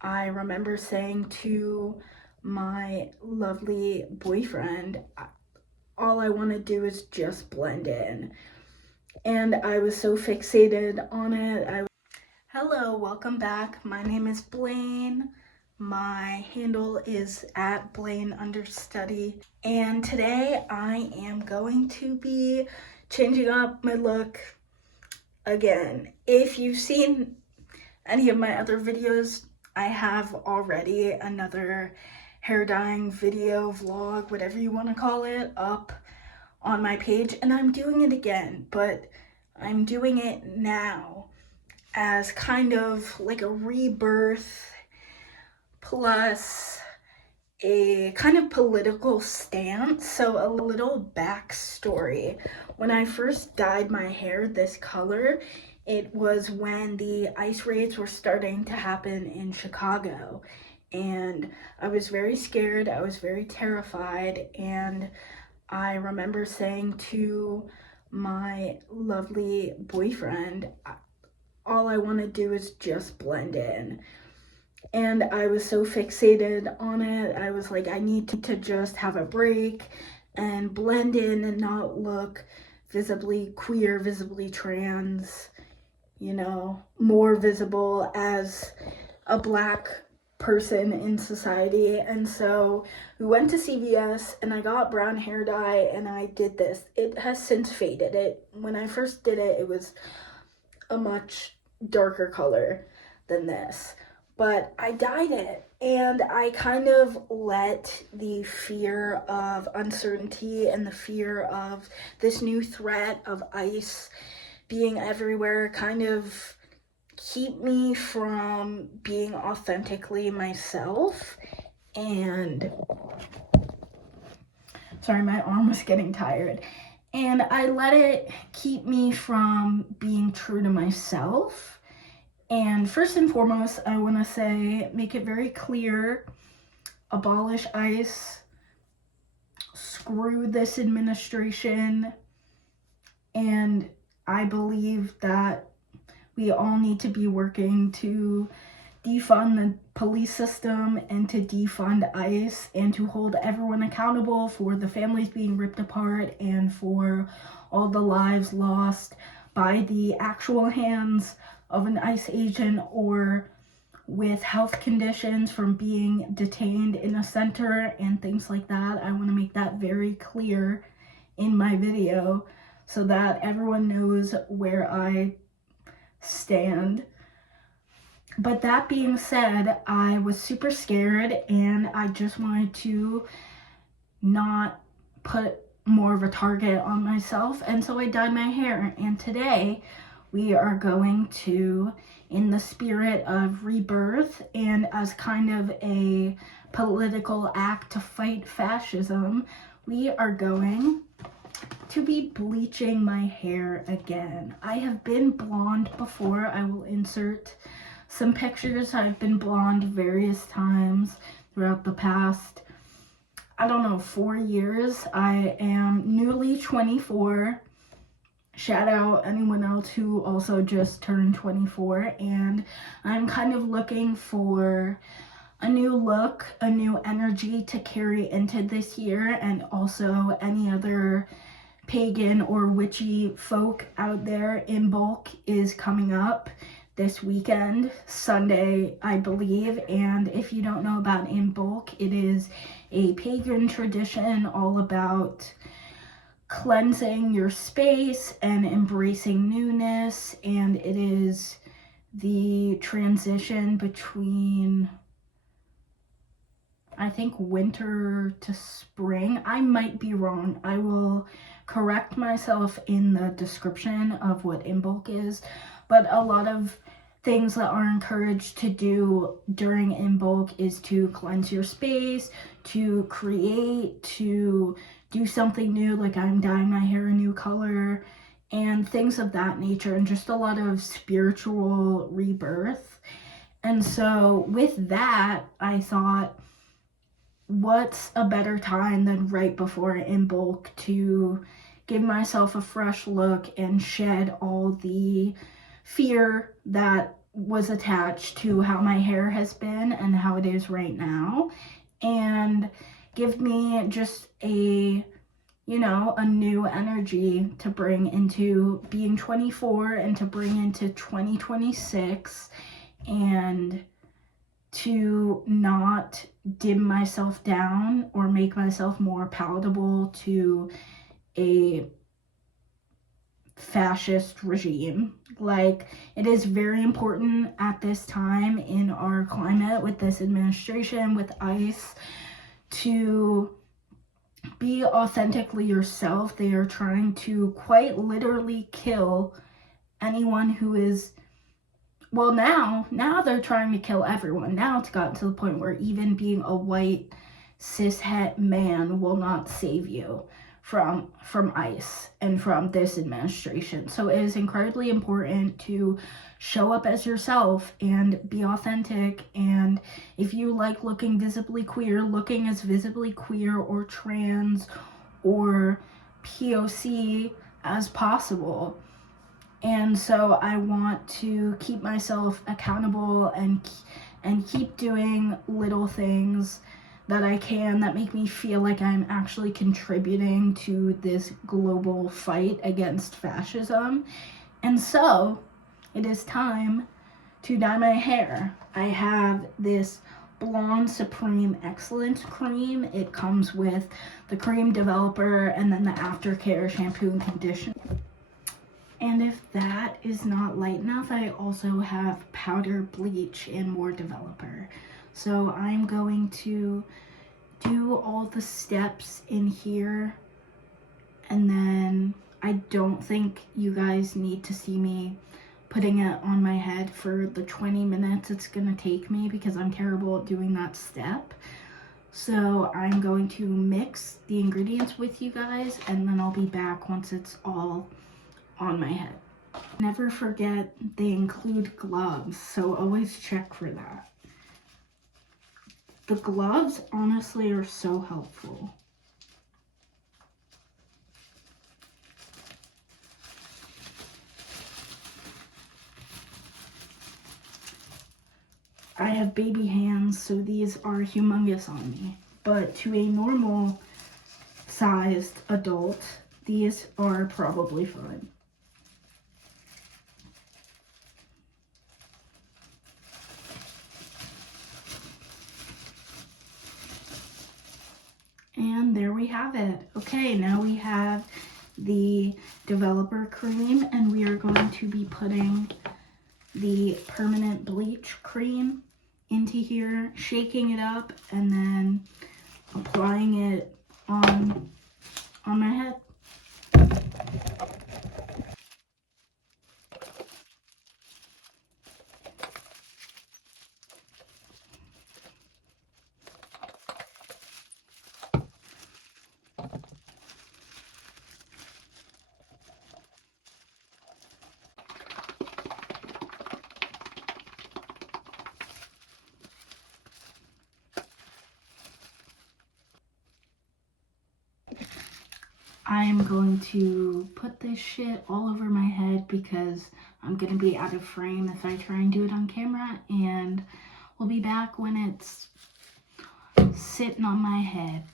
I remember saying to my lovely boyfriend, all I want to do is just blend in. And I was so fixated on it. Hello, welcome back. My name is Blaine. My handle is at Blaine_study. And today I am going to be changing up my look again. If you've seen any of my other videos, I have already another hair dyeing video, vlog, whatever you want to call it, up on my page, and I'm doing it again, but I'm doing it now as kind of like a rebirth plus a kind of political stance. So a little backstory. When I first dyed my hair this color, it was when the ice raids were starting to happen in Chicago. And I was very scared, I was very terrified, and I remember saying to my lovely boyfriend, all I want to do is just blend in. And I was so fixated on it. I was like, I need to just have a break and blend in and not look visibly queer, visibly trans, more visible as a Black person in society. And so we went to CVS and I got brown hair dye and I did this. It has since faded. When I first did it, it was a much darker color than this. But I dyed it and I kind of let the fear of uncertainty and the fear of this new threat of ICE being everywhere kind of keep me from being authentically myself. And sorry, my arm was getting tired. And I let it keep me from being true to myself. And first and foremost, I want to say, make it very clear, abolish ICE, screw this administration, and I believe that we all need to be working to defund the police system and to defund ICE and to hold everyone accountable for the families being ripped apart and for all the lives lost by the actual hands of an ICE agent or with health conditions from being detained in a center and things like that. I want to make that very clear in my video so that everyone knows where I stand. But that being said, I was super scared and I just wanted to not put more of a target on myself, and so I dyed my hair. And today we are going to, in the spirit of rebirth and as kind of a political act to fight fascism, we are going to be bleaching my hair again. I have been blonde before. I will insert some pictures. I've been blonde various times throughout the past, 4 years. I am newly 24. Shout out anyone else who also just turned 24. And I'm kind of looking for a new look, a new energy to carry into this year, and also any other pagan or witchy folk out there. Imbolc is coming up this weekend, Sunday, I believe. And if you don't know about Imbolc, it is a pagan tradition all about cleansing your space and embracing newness. And it is the transition between, I think, winter to spring. I might be wrong. I will correct myself in the description of what Imbolc is. But a lot of things that are encouraged to do during Imbolc is to cleanse your space, to create, to do something new, like I'm dyeing my hair a new color, and things of that nature, and just a lot of spiritual rebirth. And so with that, I thought, what's a better time than right before Imbolc to give myself a fresh look and shed all the fear that was attached to how my hair has been and how it is right now, and give me just a new energy to bring into being 24 and to bring into 2026, and to not dim myself down or make myself more palatable to a fascist regime. Like, it is very important at this time in our climate with this administration, with ICE, to be authentically yourself. They are trying to quite literally kill anyone who is, well, now they're trying to kill everyone. Now it's gotten to the point where even being a white cishet man will not save you from ICE and from this administration. So it is incredibly important to show up as yourself and be authentic. And if you like looking visibly queer, looking as visibly queer or trans or POC as possible. And so I want to keep myself accountable and keep doing little things that I can that make me feel like I'm actually contributing to this global fight against fascism. And so it is time to dye my hair. I have this Blonde Supreme Excellence cream. It comes with the cream developer and then the aftercare shampoo and conditioner. And if that is not light enough, I also have powder bleach and more developer. So I'm going to do all the steps in here, and then I don't think you guys need to see me putting it on my head for the 20 minutes it's gonna take me, because I'm terrible at doing that step. So I'm going to mix the ingredients with you guys, and then I'll be back once it's all on my head. Never forget they include gloves, so always check for that. The gloves honestly are so helpful. I have baby hands, so these are humongous on me. But to a normal sized adult, these are probably fine. And there we have it. Okay, now we have the developer cream, and we are going to be putting the permanent bleach cream into here, shaking it up, and then applying it on my head. I'm going to put this shit all over my head because I'm going to be out of frame if I try and do it on camera, and we'll be back when it's sitting on my head.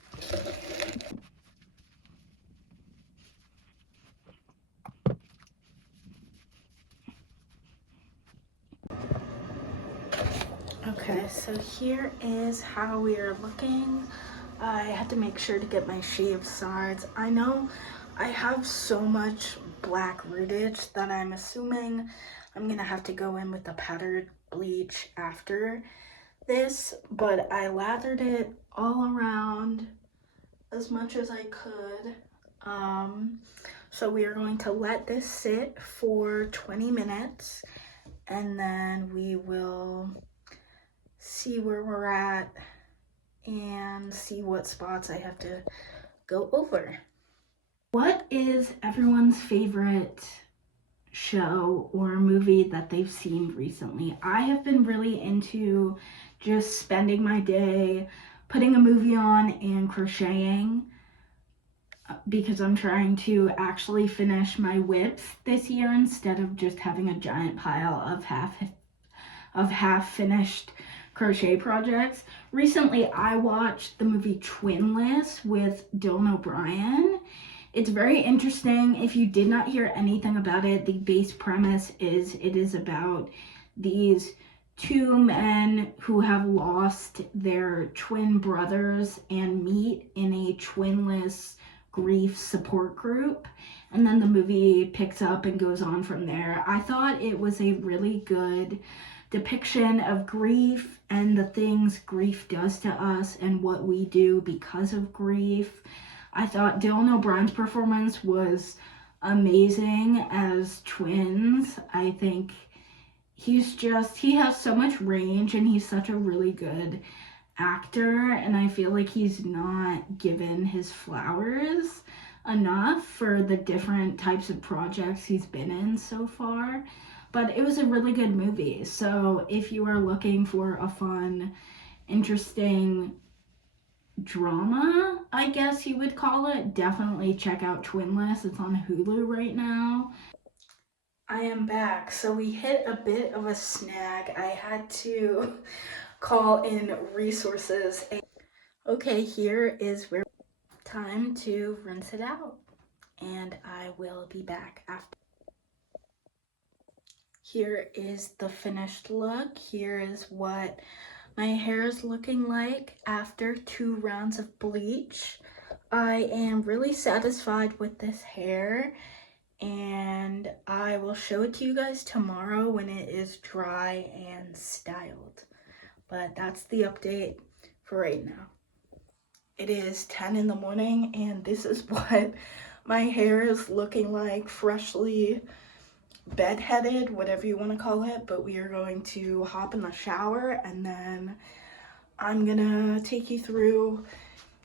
Okay, so here is how we are looking. I had to make sure to get my shaved sides. I know I have so much black rootage that I'm assuming I'm gonna have to go in with the powdered bleach after this, but I lathered it all around as much as I could. So we are going to let this sit for 20 minutes, and then we will see where we're at and see what spots I have to go over. What is everyone's favorite show or movie that they've seen recently? I have been really into just spending my day putting a movie on and crocheting, because I'm trying to actually finish my whips this year instead of just having a giant pile of of half-finished crochet projects. Recently, I watched the movie Twinless with Dylan O'Brien. It's very interesting. If you did not hear anything about it, the base premise is it is about these two men who have lost their twin brothers and meet in a twinless grief support group. And then the movie picks up and goes on from there. I thought it was a really good depiction of grief and the things grief does to us and what we do because of grief. I thought Dylan O'Brien's performance was amazing as twins. I think he has so much range and he's such a really good actor, and I feel like he's not given his flowers enough for the different types of projects he's been in so far. But it was a really good movie. So if you are looking for a fun, interesting drama, I guess you would call it, definitely check out Twinless. It's on Hulu right now. I am back. So we hit a bit of a snag. I had to call in resources. Okay, here is where time to rinse it out, and I will be back after. Here is the finished look. Here is what my hair is looking like after 2 rounds of bleach. I am really satisfied with this hair, and I will show it to you guys tomorrow when it is dry and styled. But that's the update for right now. It is 10 in the morning, and this is what my hair is looking like, freshly bedheaded, whatever you want to call it. But we are going to hop in the shower, and then I'm gonna take you through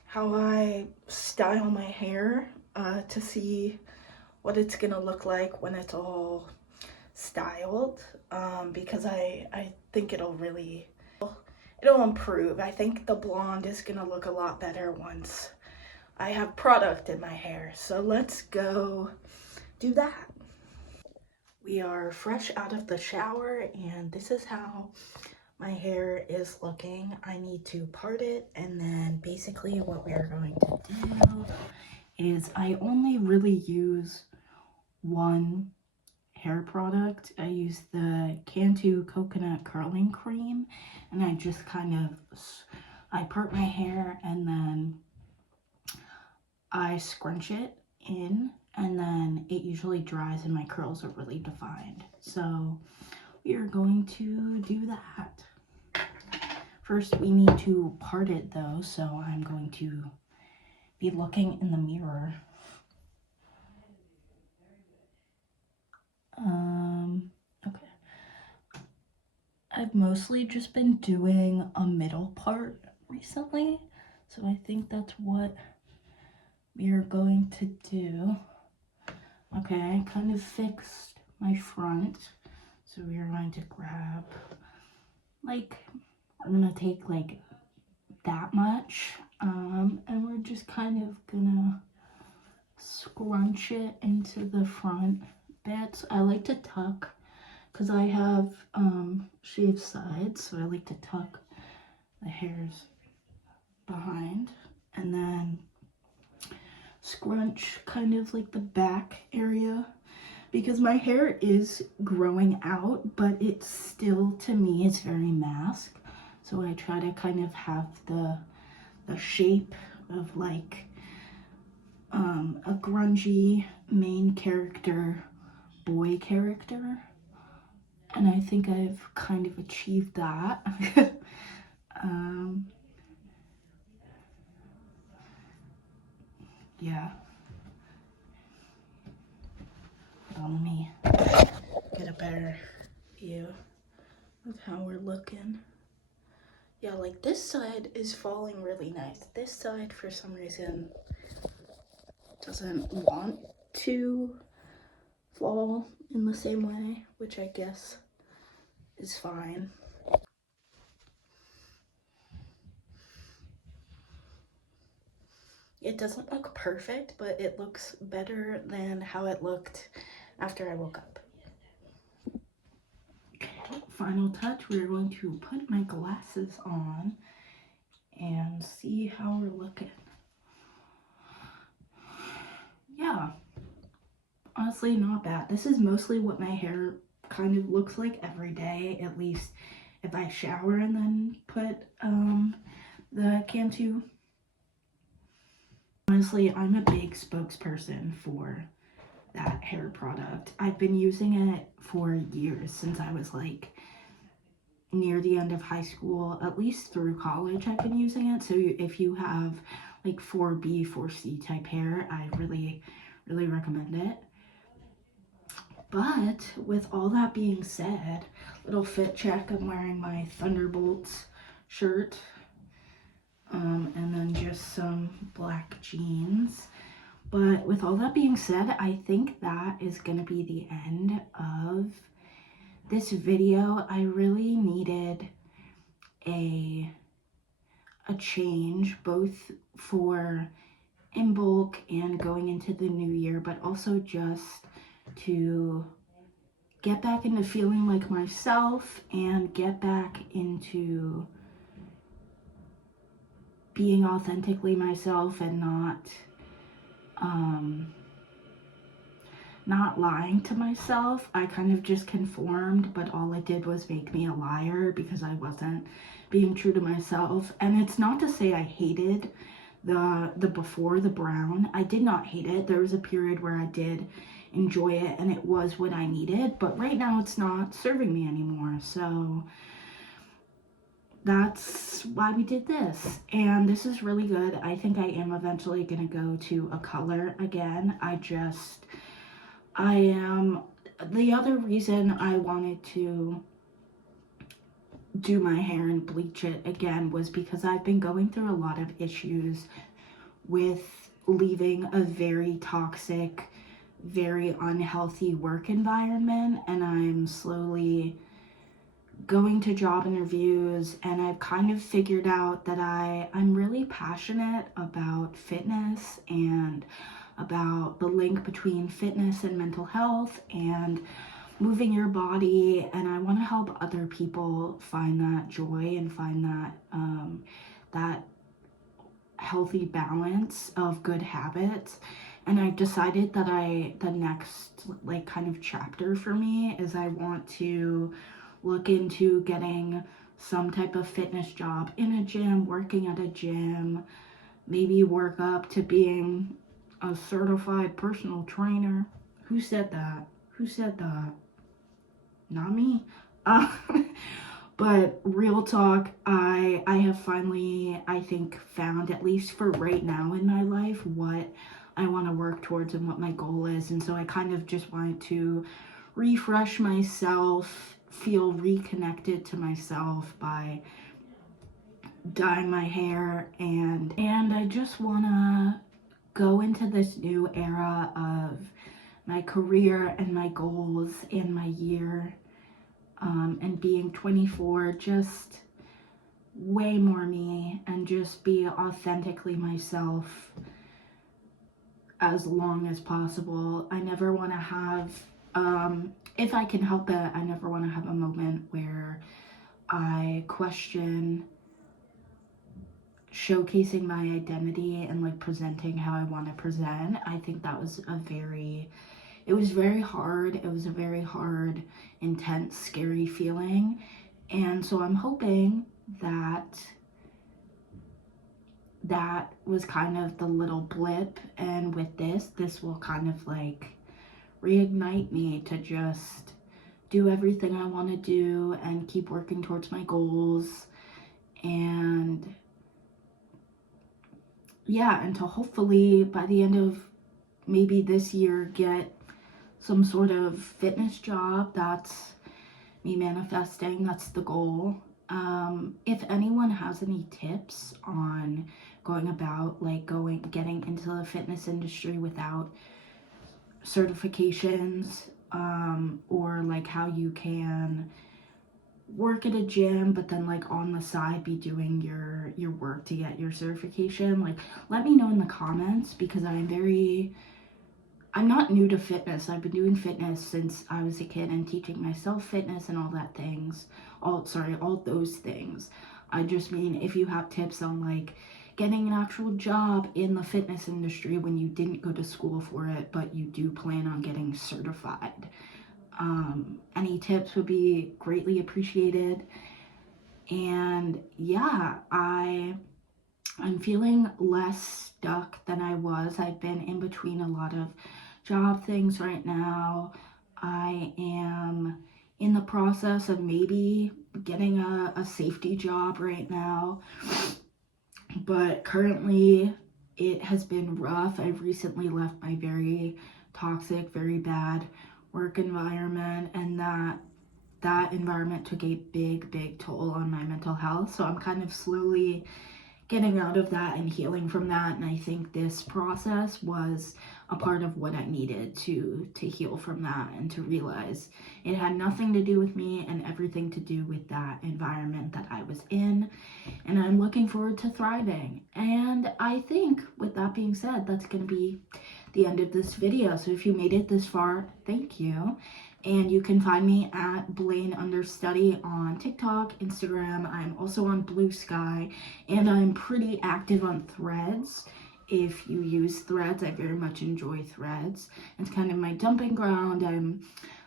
how I style my hair to see what it's gonna look like when it's all styled, because I think it'll improve. I think the blonde is gonna look a lot better once I have product in my hair. So let's go do that. We are fresh out of the shower, and this is how my hair is looking. I need to part it, and then basically what we are going to do is I only really use one hair product. I use the Cantu coconut curling cream, and I just I part my hair and then I scrunch it in, and then it usually dries and my curls are really defined. So we are going to do that. First we need to part it though, so I'm going to be looking in the mirror. Okay. I've mostly just been doing a middle part recently, so I think that's what we are going to do. Okay, I kind of fixed my front, so we are going to grab, I'm gonna take that much, and we're just kind of gonna scrunch it into the front bits. I like to tuck, because I have shaved sides, so I like to tuck the hairs behind, and then scrunch kind of like the back area, because my hair is growing out, but it's still, to me, it's very masked. So I try to kind of have the shape of a grungy main character, boy character. And I think I've kind of achieved that. Yeah. Let me get a better view of how we're looking. Yeah, this side is falling really nice. This side, for some reason, doesn't want to fall in the same way, which I guess is fine. It doesn't look perfect, but it looks better than how it looked after I woke up. final touch, we're going to put my glasses on and see how we're looking. Yeah, honestly, not bad. This is mostly what my hair kind of looks like every day, at least if I shower and then put the Cantu. Honestly, I'm a big spokesperson for that hair product. I've been using it for years, since I was like near the end of high school, at least through college I've been using it. So if you have like 4B, 4C type hair, I really recommend it. But with all that being said, little fit check, I'm wearing my Thunderbolts shirt, and then just some black jeans. But with all that being said, I think that is gonna be the end of this video. I really needed a change, both for Imbolc and going into the new year, but also just to get back into feeling like myself and get back into being authentically myself and not lying to myself. I kind of just conformed, but all it did was make me a liar because I wasn't being true to myself. And it's not to say I hated the before the brown. I did not hate it. There was a period where I did enjoy it and it was what I needed, but right now it's not serving me anymore. So that's why we did this, and this is really good. I think I am eventually gonna go to a color again. The other reason I wanted to do my hair and bleach it again was because I've been going through a lot of issues with leaving a very toxic, very unhealthy work environment, and I'm slowly going to job interviews, and I've kind of figured out that I'm really passionate about fitness and about the link between fitness and mental health and moving your body, and I want to help other people find that joy and find that healthy balance of good habits. And I've decided that the next like kind of chapter for me is I want to look into getting some type of fitness job in a gym, working at a gym, maybe work up to being a certified personal trainer. Who said that? Who said that? Not me. But real talk, I have finally, I think, found, at least for right now in my life, what I want to work towards and what my goal is. And so I kind of just wanted to refresh myself, feel reconnected to myself by dyeing my hair, and I just want to go into this new era of my career and my goals in my year, and being 24, just way more me, and just be authentically myself as long as possible. I never want to have, if I can help it, I never want to have a moment where I question showcasing my identity and like presenting how I want to present. I think that was it was very hard. It was a very hard, intense, scary feeling. And so I'm hoping that was kind of the little blip, and with this will kind of like reignite me to just do everything I want to do and keep working towards my goals, and yeah, and to hopefully by the end of maybe this year get some sort of fitness job. That's me manifesting. That's the goal. If anyone has any tips on going about like getting into the fitness industry without certifications, or like how you can work at a gym but then like on the side be doing your work to get your certification, like let me know in the comments, because I'm very I'm not new to fitness. I've been doing fitness since I was a kid and teaching myself fitness and all that things. All those things. I just mean if you have tips on like getting an actual job in the fitness industry when you didn't go to school for it, but you do plan on getting certified. Any tips would be greatly appreciated. And yeah, I'm feeling less stuck than I was. I've been in between a lot of job things right now. I am in the process of maybe getting a safety job right now, but currently it has been rough. I've recently left my very toxic, very bad work environment, and that environment took a big toll on my mental health. So I'm kind of slowly getting out of that and healing from that, and I think this process was a part of what I needed to heal from that and to realize it had nothing to do with me and everything to do with that environment that I was in, and I'm looking forward to thriving. And I think with that being said, that's going to be the end of this video. So if you made it this far, thank you. And you can find me at Blaine_study on TikTok, Instagram. I'm also on Blue Sky, and I'm pretty active on Threads. If you use Threads, I very much enjoy Threads. It's kind of my dumping ground.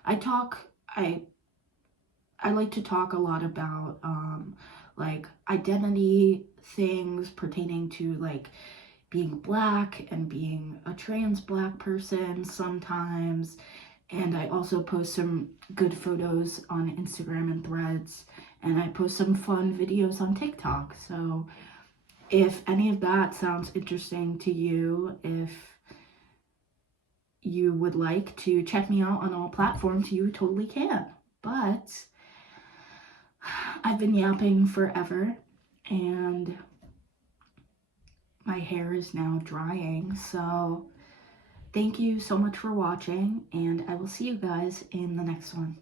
I like to talk a lot about like identity things pertaining to like being Black and being a trans Black person sometimes. And I also post some good photos on Instagram and Threads, and I post some fun videos on TikTok. So if any of that sounds interesting to you, if you would like to check me out on all platforms, you totally can. But I've been yapping forever, and my hair is now drying, so thank you so much for watching, and I will see you guys in the next one.